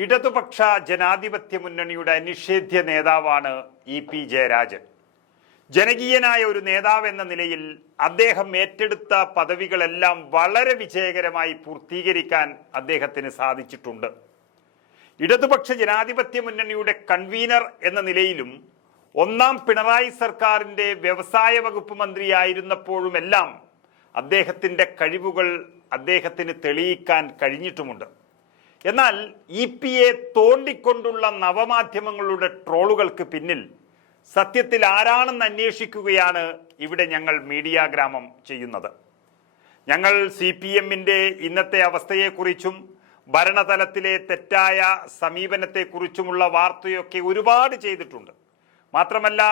ഇടതുപക്ഷ ജനാധിപത്യ മുന്നണിയുടെ അനിഷേധ്യ നേതാവാണ് ഇ.പി. ജയരാജൻ. ജനകീയനായ ഒരു നേതാവ് എന്ന നിലയിൽ അദ്ദേഹം ഏറ്റെടുത്ത പദവികളെല്ലാം വളരെ വിജയകരമായി പൂർത്തീകരിക്കാൻ അദ്ദേഹത്തിന് സാധിച്ചിട്ടുണ്ട്. ഇടതുപക്ഷ ജനാധിപത്യ മുന്നണിയുടെ കൺവീനർ എന്ന നിലയിലും ഒന്നാം പിണറായി സർക്കാരിൻ്റെ വ്യവസായ വകുപ്പ് മന്ത്രിയായിരുന്നപ്പോഴുമെല്ലാം അദ്ദേഹത്തിൻ്റെ കഴിവുകൾ അദ്ദേഹത്തിന് തെളിയിക്കാൻ കഴിഞ്ഞിട്ടുമുണ്ട്. എന്നാൽ ഇ.പി.യെ തോണ്ടിക്കൊണ്ടുള്ള നവമാധ്യമങ്ങളുടെ ട്രോളുകൾക്ക് പിന്നിൽ സത്യത്തിൽ ആരാണെന്ന് അന്വേഷിക്കുകയാണ് ഇവിടെ ഞങ്ങൾ മീഡിയ ഗ്രാമം ചെയ്യുന്നത്. ഞങ്ങൾ CPM-ന്റെ ഇന്നത്തെ അവസ്ഥയെക്കുറിച്ചും ഭരണതലത്തിലെ തെറ്റായ സമീപനത്തെക്കുറിച്ചുമുള്ള വാർത്തയൊക്കെ ഒരുപാട് ചെയ്തിട്ടുണ്ട്. മാത്രമല്ല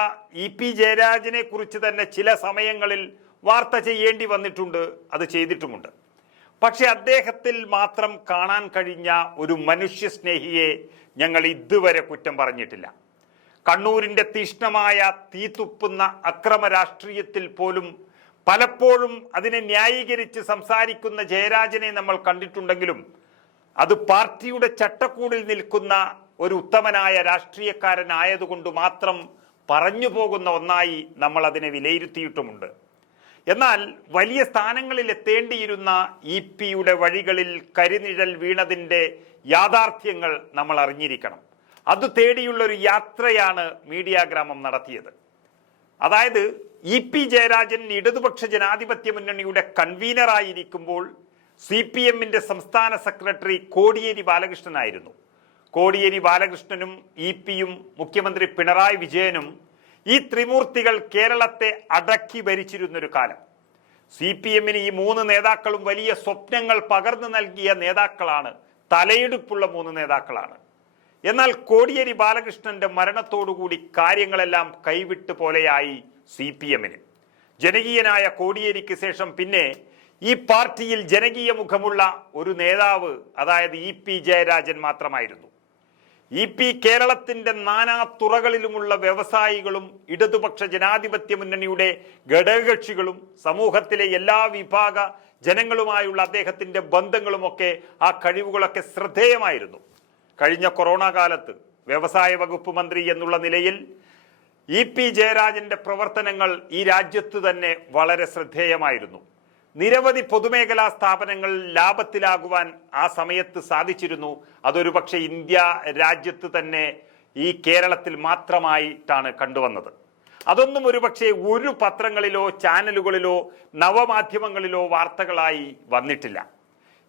ഇ.പി. ജയരാജനെ കുറിച്ച് തന്നെ ചില സമയങ്ങളിൽ വാർത്ത ചെയ്യേണ്ടി വന്നിട്ടുണ്ട്, അത് ചെയ്തിട്ടുമുണ്ട്. പക്ഷെ അദ്ദേഹത്തിൽ മാത്രം കാണാൻ കഴിഞ്ഞ ഒരു മനുഷ്യസ്നേഹിയെ ഞങ്ങൾ ഇതുവരെ കുറ്റം പറഞ്ഞിട്ടില്ല. കണ്ണൂരിൻ്റെ തീഷ്ണമായ തീതുപ്പുന്ന അക്രമ രാഷ്ട്രീയത്തിൽ പോലും പലപ്പോഴും അതിനെ ന്യായീകരിച്ച് സംസാരിക്കുന്ന ജയരാജനെ നമ്മൾ കണ്ടിട്ടുണ്ടെങ്കിലും അത് പാർട്ടിയുടെ ചട്ടക്കൂടിൽ നിൽക്കുന്ന ഒരു ഉത്തമനായ രാഷ്ട്രീയക്കാരനായതുകൊണ്ട് മാത്രം പറഞ്ഞു പോകുന്ന ഒന്നായി നമ്മൾ അതിനെ വിലയിരുത്തിയിട്ടുമുണ്ട്. എന്നാൽ വലിയ സ്ഥാനങ്ങളിൽ എത്തേണ്ടിയിരുന്ന ഇ.പി.യുടെ വഴികളിൽ കരിനിഴൽ വീണതിൻ്റെ യാഥാർത്ഥ്യങ്ങൾ നമ്മൾ അറിഞ്ഞിരിക്കണം. അത് തേടിയുള്ളൊരു യാത്രയാണ് മീഡിയ ഗ്രാമം നടത്തിയത്. അതായത് ഇ.പി. ജയരാജൻ ഇടതുപക്ഷ ജനാധിപത്യ മുന്നണിയുടെ കൺവീനറായിരിക്കുമ്പോൾ CPM-ന്റെ സംസ്ഥാന സെക്രട്ടറി കോടിയേരി ബാലകൃഷ്ണനായിരുന്നു. കോടിയേരി ബാലകൃഷ്ണനും ഇ.പി.യും മുഖ്യമന്ത്രി പിണറായി വിജയനും ഈ ത്രിമൂർത്തികൾ കേരളത്തെ അടക്കി ഭരിച്ചിരുന്നൊരു കാലം. CPM-ന് ഈ മൂന്ന് നേതാക്കളും വലിയ സ്വപ്നങ്ങൾ പകർന്നു നൽകിയ നേതാക്കളാണ്, തലയെടുപ്പുള്ള മൂന്ന് നേതാക്കളാണ്. എന്നാൽ കോടിയേരി ബാലകൃഷ്ണന്റെ മരണത്തോടുകൂടി കാര്യങ്ങളെല്ലാം കൈവിട്ട് പോലെയായി CPM-ന്. ജനകീയനായ കോടിയേരിക്ക് ശേഷം പിന്നെ ഈ പാർട്ടിയിൽ ജനകീയ മുഖമുള്ള ഒരു നേതാവ്, അതായത് ഇ.പി. ജയരാജൻ മാത്രമായിരുന്നു. ഇ.പി. കേരളത്തിന്റെ നാനാ തുറകളിലുമുള്ള വ്യവസായികളും ഇടതുപക്ഷ ജനാധിപത്യ മുന്നണിയുടെ ഘടകകക്ഷികളും സമൂഹത്തിലെ എല്ലാ വിഭാഗ ജനങ്ങളുമായുള്ള അദ്ദേഹത്തിന്റെ ബന്ധങ്ങളുമൊക്കെ ആ കഴിവുകളൊക്കെ ശ്രദ്ധേയമായിരുന്നു. കഴിഞ്ഞ കൊറോണ കാലത്ത് വ്യവസായ വകുപ്പ് മന്ത്രി എന്നുള്ള നിലയിൽ ഇ.പി. ജയരാജന്റെ പ്രവർത്തനങ്ങൾ ഈ രാജ്യത്ത് തന്നെ വളരെ ശ്രദ്ധേയമായിരുന്നു. നിരവധി പൊതുമേഖലാ സ്ഥാപനങ്ങൾ ലാഭത്തിലാകുവാൻ ആ സമയത്ത് സാധിച്ചിരുന്നു. അതൊരു പക്ഷേ ഇന്ത്യ രാജ്യത്ത് തന്നെ ഈ കേരളത്തിൽ മാത്രമായിട്ടാണ് കണ്ടുവന്നത്. അതൊന്നും ഒരുപക്ഷെ ഒരു പത്രങ്ങളിലോ ചാനലുകളിലോ നവമാധ്യമങ്ങളിലോ വാർത്തകളായി വന്നിട്ടില്ല.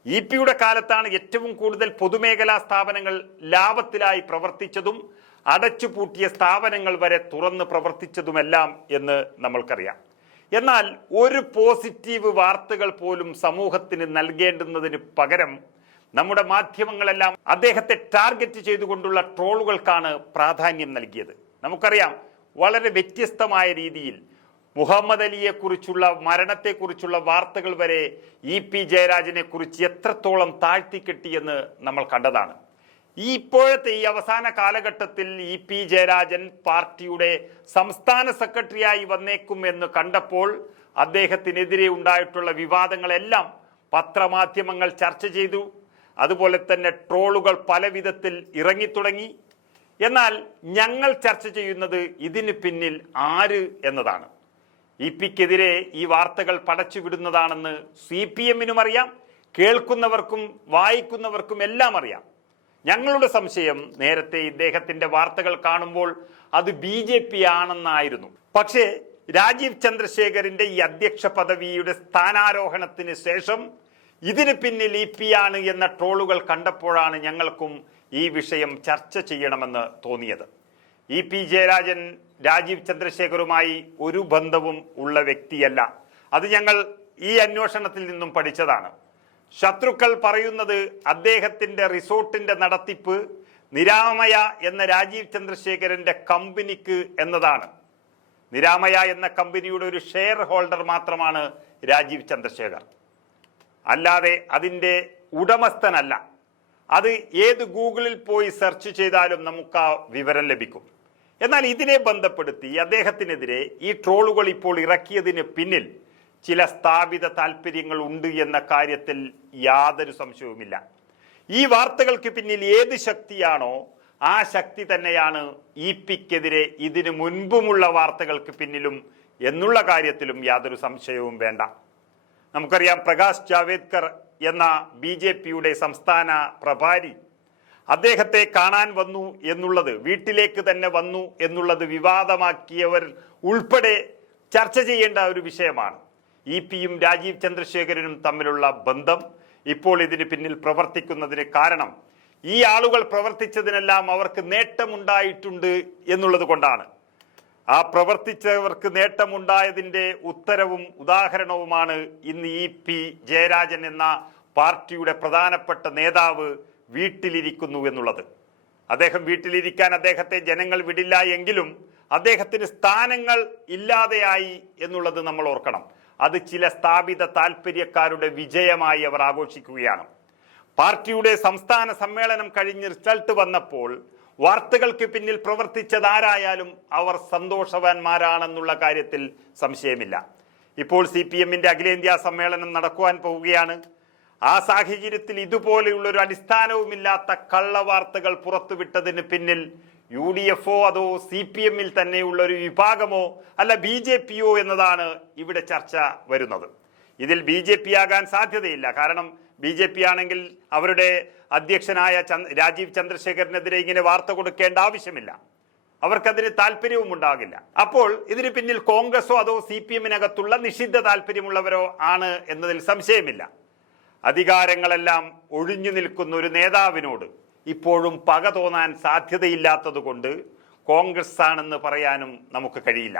ഇ.പി.യുടെ കാലത്താണ് ഏറ്റവും കൂടുതൽ പൊതുമേഖലാ സ്ഥാപനങ്ങൾ ലാഭത്തിലായി പ്രവർത്തിച്ചതും അടച്ചുപൂട്ടിയ സ്ഥാപനങ്ങൾ വരെ തുറന്ന് പ്രവർത്തിച്ചതുമെല്ലാം എന്ന് നമ്മൾക്കറിയാം. എന്നാൽ ഒരു പോസിറ്റീവ് വാർത്തകൾ പോലും സമൂഹത്തിന് നൽകേണ്ടുന്നതിന് പകരം നമ്മുടെ മാധ്യമങ്ങളെല്ലാം അദ്ദേഹത്തെ ടാർഗറ്റ് ചെയ്തുകൊണ്ടുള്ള ട്രോളുകൾക്കാണ് പ്രാധാന്യം നൽകിയത്. നമുക്കറിയാം, വളരെ വ്യത്യസ്തമായ രീതിയിൽ മുഹമ്മദ് അലിയെക്കുറിച്ചുള്ള മരണത്തെക്കുറിച്ചുള്ള വാർത്തകൾ വരെ ഇ.പി. ജയരാജനെ കുറിച്ച് എത്രത്തോളം താഴ്ത്തിക്കെട്ടിയെന്ന് നമ്മൾ കണ്ടതാണ്. ഇപ്പോഴത്തെ ഈ അവസാന കാലഘട്ടത്തിൽ ഇ.പി. ജയരാജൻ പാർട്ടിയുടെ സംസ്ഥാന സെക്രട്ടറിയായി വന്നേക്കും എന്ന് കണ്ടപ്പോൾ അദ്ദേഹത്തിനെതിരെ ഉണ്ടായിട്ടുള്ള വിവാദങ്ങളെല്ലാം പത്രമാധ്യമങ്ങൾ ചർച്ച ചെയ്തു. അതുപോലെ തന്നെ ട്രോളുകൾ പല വിധത്തിൽ ഇറങ്ങിത്തുടങ്ങി. എന്നാൽ ഞങ്ങൾ ചർച്ച ചെയ്യുന്നത് ഇതിന് പിന്നിൽ ആര് എന്നതാണ്. ഇ.പി.ക്കെതിരെ ഈ വാർത്തകൾ പടച്ചുവിടുന്നതാണെന്ന് CPM-നും അറിയാം, കേൾക്കുന്നവർക്കും വായിക്കുന്നവർക്കും എല്ലാം അറിയാം. ഞങ്ങളുടെ സംശയം നേരത്തെ ഇദ്ദേഹത്തിന്റെ വാർത്തകൾ കാണുമ്പോൾ അത് BJP ആണെന്നായിരുന്നു. പക്ഷേ രാജീവ് ചന്ദ്രശേഖറിന്റെ ഈ അധ്യക്ഷ പദവിയുടെ സ്ഥാനാരോഹണത്തിന് ശേഷം ഇതിന് പിന്നിൽ ഇ.പി. ആണ് എന്ന ട്രോളുകൾ കണ്ടപ്പോഴാണ് ഞങ്ങൾക്കും ഈ വിഷയം ചർച്ച ചെയ്യണമെന്ന് തോന്നിയത്. ഇ.പി. ജയരാജൻ രാജീവ് ചന്ദ്രശേഖറുമായി ഒരു ബന്ധവും ഉള്ള വ്യക്തിയല്ല. അത് ഞങ്ങൾ ഈ അന്വേഷണത്തിൽ നിന്നും പഠിച്ചതാണ്. ശത്രുക്കൾ പറയുന്നത് അദ്ദേഹത്തിന്റെ റിസോർട്ടിന്റെ നടത്തിപ്പ് നിരാമയ എന്ന രാജീവ് ചന്ദ്രശേഖരന്റെ കമ്പനിക്ക് എന്നതാണ്. നിരാമയ എന്ന കമ്പനിയുടെ ഒരു ഷെയർ ഹോൾഡർ മാത്രമാണ് രാജീവ് ചന്ദ്രശേഖർ, അല്ലാതെ അതിൻ്റെ ഉടമസ്ഥനല്ല. അത് ഏത് ഗൂഗിളിൽ പോയി സെർച്ച് ചെയ്താലും നമുക്ക് ആ വിവരം ലഭിക്കും. എന്നാൽ ഇതിനെ ബന്ധപ്പെടുത്തി അദ്ദേഹത്തിനെതിരെ ഈ ട്രോളുകൾ ഇപ്പോൾ ഇറക്കിയതിന് പിന്നിൽ ചില സ്ഥാപിത താല്പര്യങ്ങൾ ഉണ്ട് എന്ന കാര്യത്തിൽ യാതൊരു സംശയവുമില്ല. ഈ വാർത്തകൾക്ക് പിന്നിൽ ഏത് ശക്തിയാണോ ആ ശക്തി തന്നെയാണ് ഇ പിക്കെതിരെ ഇതിനു മുൻപുമുള്ള വാർത്തകൾക്ക് പിന്നിലും എന്നുള്ള കാര്യത്തിലും യാതൊരു സംശയവും വേണ്ട. നമുക്കറിയാം, പ്രകാശ് ജാവേദ്കർ എന്ന BJPയുടെ സംസ്ഥാന പ്രഭാരി അദ്ദേഹത്തെ കാണാൻ വന്നു എന്നുള്ളത്, വീട്ടിലേക്ക് തന്നെ വന്നു എന്നുള്ളത് വിവാദമാക്കിയവർ ഉൾപ്പെടെ ചർച്ച ചെയ്യേണ്ട ഒരു വിഷയമാണ്. ഇ പിയും രാജീവ് ചന്ദ്രശേഖരനും തമ്മിലുള്ള ബന്ധം ഇപ്പോൾ ഇതിന് പിന്നിൽ പ്രവർത്തിക്കുന്നതിന് കാരണം ഈ ആളുകൾ പ്രവർത്തിച്ചതിനെല്ലാം അവർക്ക് നേട്ടമുണ്ടായിട്ടുണ്ട് എന്നുള്ളത് കൊണ്ടാണ്. ആ പ്രവർത്തിച്ചവർക്ക് നേട്ടമുണ്ടായതിൻ്റെ ഉത്തരവും ഉദാഹരണവുമാണ് ഇന്ന് EP ജയരാജൻ എന്ന പാർട്ടിയുടെ പ്രധാനപ്പെട്ട നേതാവ് വീട്ടിലിരിക്കുന്നു എന്നുള്ളത്. അദ്ദേഹം വീട്ടിലിരിക്കാൻ അദ്ദേഹത്തെ ജനങ്ങൾ വിടില്ല എങ്കിലും അദ്ദേഹത്തിന് സ്ഥാനങ്ങൾ ഇല്ലാതെയായി എന്നുള്ളത് നമ്മൾ ഓർക്കണം. അത് ചില സ്ഥാപിത താല്പര്യക്കാരുടെ വിജയമായി അവർ ആഘോഷിക്കുകയാണ്. പാർട്ടിയുടെ സംസ്ഥാന സമ്മേളനം കഴിഞ്ഞ് റിസൾട്ട് വന്നപ്പോൾ വാർത്തകൾക്ക് പിന്നിൽ പ്രവർത്തിച്ചതാരായാലും അവർ സന്തോഷവാന്മാരാണെന്നുള്ള കാര്യത്തിൽ സംശയമില്ല. ഇപ്പോൾ CPMന്റെ അഖിലേന്ത്യാ സമ്മേളനം നടക്കുവാൻ പോവുകയാണ്. ആ സാഹചര്യത്തിൽ ഇതുപോലെയുള്ളൊരു അടിസ്ഥാനവുമില്ലാത്ത കള്ളവാർത്തകൾ പുറത്തുവിട്ടതിന് പിന്നിൽ UDFോ അതോ CPMൽ തന്നെയുള്ള ഒരു വിഭാഗമോ അല്ല BJPയോ എന്നതാണ് ഇവിടെ ചർച്ച വരുന്നത്. ഇതിൽ BJP ആകാൻ സാധ്യതയില്ല. കാരണം BJP ആണെങ്കിൽ അവരുടെ അധ്യക്ഷനായ രാജീവ് ചന്ദ്രശേഖരനെതിരെ ഇങ്ങനെ വാർത്ത കൊടുക്കേണ്ട ആവശ്യമില്ല. അവർക്കതിന് താല്പര്യവും ഉണ്ടാകില്ല. അപ്പോൾ ഇതിന് പിന്നിൽ കോൺഗ്രസോ അതോ CPMനകത്തുള്ള നിഷിദ്ധ താല്പര്യമുള്ളവരോ ആണ് എന്നതിൽ സംശയമില്ല. അധികാരങ്ങളെല്ലാം ഒഴിഞ്ഞു നിൽക്കുന്ന ഒരു നേതാവിനോട് ഇപ്പോഴും പക തോന്നാൻ സാധ്യതയില്ലാത്തത് കൊണ്ട് കോൺഗ്രസ് ആണെന്ന് പറയാനും നമുക്ക് കഴിയില്ല.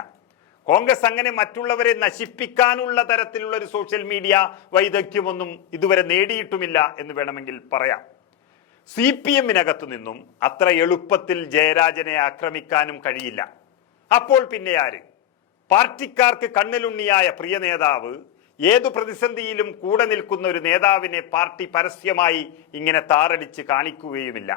കോൺഗ്രസ് അങ്ങനെ മറ്റുള്ളവരെ നശിപ്പിക്കാനുള്ള തരത്തിലുള്ള ഒരു സോഷ്യൽ മീഡിയ വൈദഗ്ധ്യമൊന്നും ഇതുവരെ നേടിയിട്ടുമില്ല എന്ന് വേണമെങ്കിൽ പറയാം. CPMനകത്തു നിന്നും അത്ര എളുപ്പത്തിൽ ജയരാജനെ ആക്രമിക്കാനും കഴിയില്ല. അപ്പോൾ പിന്നെ ആര്? പാർട്ടിക്കാർക്ക് കണ്ണിലുണ്ണിയായ പ്രിയ നേതാവ്, ഏതു പ്രതിസന്ധിയിലും കൂടെ നിൽക്കുന്ന ഒരു നേതാവിനെ പാർട്ടി പരസ്യമായി ഇങ്ങനെ താറടിച്ച് കാണിക്കുകയുമില്ല.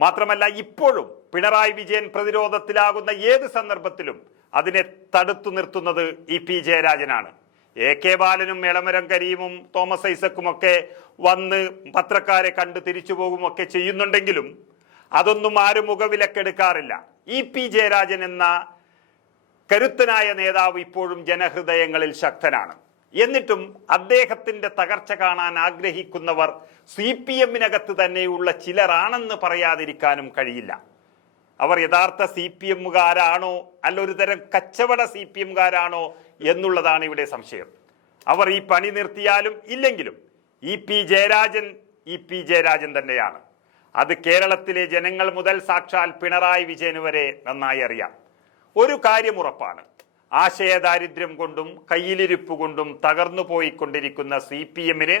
മാത്രമല്ല, ഇപ്പോഴും പിണറായി വിജയൻ പ്രതിരോധത്തിലാകുന്ന ഏത് സന്ദർഭത്തിലും അതിനെ തടുത്തു നിർത്തുന്നത് EP ജയരാജനാണ്. AK ബാലനും എളമരം കരീമും തോമസ് ഐസക്കുമൊക്കെ വന്ന് പത്രക്കാരെ കണ്ട് തിരിച്ചു പോകുമൊക്കെ ചെയ്യുന്നുണ്ടെങ്കിലും അതൊന്നും ആരും മുഖവിലക്കെടുക്കാറില്ല. EP ജയരാജൻ എന്ന കരുത്തനായ നേതാവ് ഇപ്പോഴും ജനഹൃദയങ്ങളിൽ ശക്തനാണ്. എന്നിട്ടും അദ്ദേഹത്തിന്റെ തകർച്ച കാണാൻ ആഗ്രഹിക്കുന്നവർ CPMനകത്ത് തന്നെയുള്ള ചിലരാണെന്ന് പറയാതിരിക്കാനും കഴിയില്ല. അവർ യഥാർത്ഥ CPMകാരാണോ അല്ല ഒരു തരം കച്ചവട CPMകാരാണോ എന്നുള്ളതാണ് ഇവിടെ സംശയം. അവർ ഈ പണി നിർത്തിയാലും ഇല്ലെങ്കിലും EP ജയരാജൻ തന്നെയാണ്. അത് കേരളത്തിലെ ജനങ്ങൾ മുതൽ സാക്ഷാൽ പിണറായി വിജയന് വരെ നന്നായി അറിയാം. ഒരു കാര്യം ഉറപ്പാണ്, ആശയദാരിദ്ര്യം കൊണ്ടും കയ്യിലിരിപ്പ് കൊണ്ടും തകർന്നു പോയിക്കൊണ്ടിരിക്കുന്ന CPMന്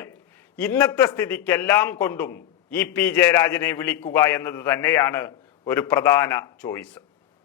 ഇന്നത്തെ സ്ഥിതിക്കെല്ലാം കൊണ്ടും EP ജയരാജനെ വിളിക്കുക എന്നത് തന്നെയാണ് ഒരു പ്രധാന ചോയ്സ്.